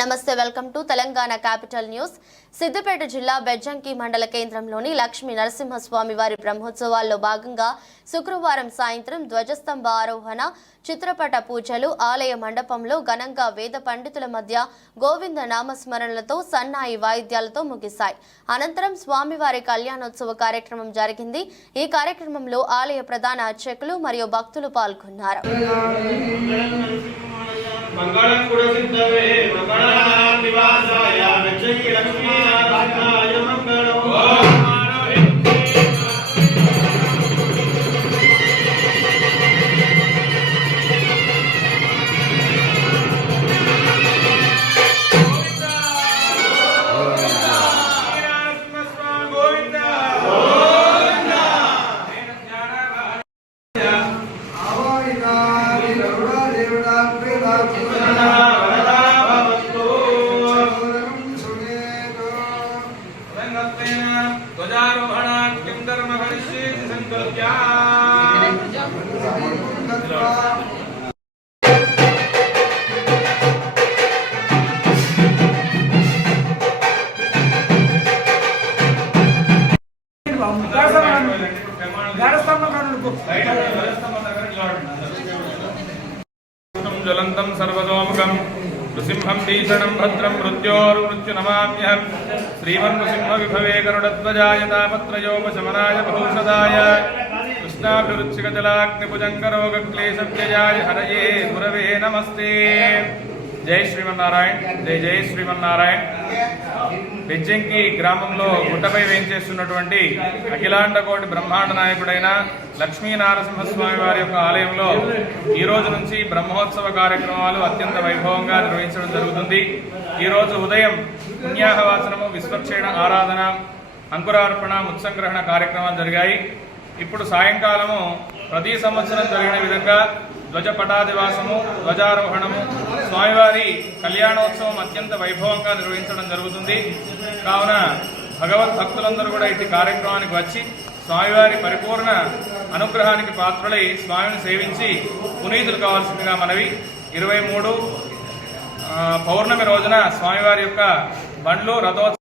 నమస్తే welcome to Telangana capital news. Siddipet జిల్లా బెజ్జంకి మండల కేంద్రంలోని లక్ష్మీ నరసింహస్వామి వారి బ్రహ్మోత్సవాల్లో భాగంగా శుక్రవారం సాయంత్రం ధ్వజస్తంభ ఆరోహణ, చిత్రపట పూజలు ఆలయ మండపంలో ఘనంగా వేద పండితుల మధ్య గోవింద నామస్మరణలతో సన్నాయి వాయిద్యాలతో ముగిశాయి. అనంతరం స్వామివారి కళ్యాణోత్సవ కార్యక్రమం జరిగింది. ఈ కార్యక్రమంలో ఆలయ ప్రధాన అర్చకులు మరియు భక్తులు పాల్గొన్నారు. मंगलम गुणसिद्धवे मंगलम निवासाय बज्जंकी लक्ष्मी नारायणाय मंगलम ज्वलंतं सर्वतोमुखं नृसिंहं भीषणं भद्रं मृत्योर्मृत्युनमाम्यहं श्रीमन्नृसिंहविभवे गरुडध्वजाय तापत्रयोपशमनाय भूषदाय कृष्णाभिरुचिकजलाग्निभुजङ्गरोगक्लेशव्ययाय हरये गुरवे नमस्ते. जय श्रीमन्नारायण. जय जय श्रीमन्नारायण. బెజ్జంకి గ్రామంలో గుట్టపై వేయించేస్తున్నటువంటి అఖిలాండ కోటి బ్రహ్మాండ నాయకుడైన లక్ష్మీ నరసింహస్వామి వారి యొక్క ఆలయంలో ఈ రోజు నుంచి బ్రహ్మోత్సవ కార్యక్రమాలు అత్యంత వైభవంగా నిర్వహించడం జరుగుతుంది. ఈ రోజు ఉదయం పుణ్యాహవాచనము, విశ్వక్షేణ ఆరాధన, అంకురార్పణ, ముత్సంగ్రహణ కార్యక్రమాలు జరిగాయి. ఇప్పుడు సాయంకాలము ప్రతి సంవత్సరం జరిగిన విధంగా ధ్వజపటాదివాసము, ధ్వజారోహణము, స్వామివారి కళ్యాణోత్సవం అత్యంత వైభవంగా నిర్వహించడం జరుగుతుంది. కావున భగవద్భక్తులందరూ కూడా ఇటు కార్యక్రమానికి వచ్చి స్వామివారి పరిపూర్ణ అనుగ్రహానికి పాత్రులై స్వామిని సేవించి పునీతులు కావాల్సిందిగా మనవి. 23 పౌర్ణమి రోజున స్వామివారి యొక్క బండ్లు రథోత్సవం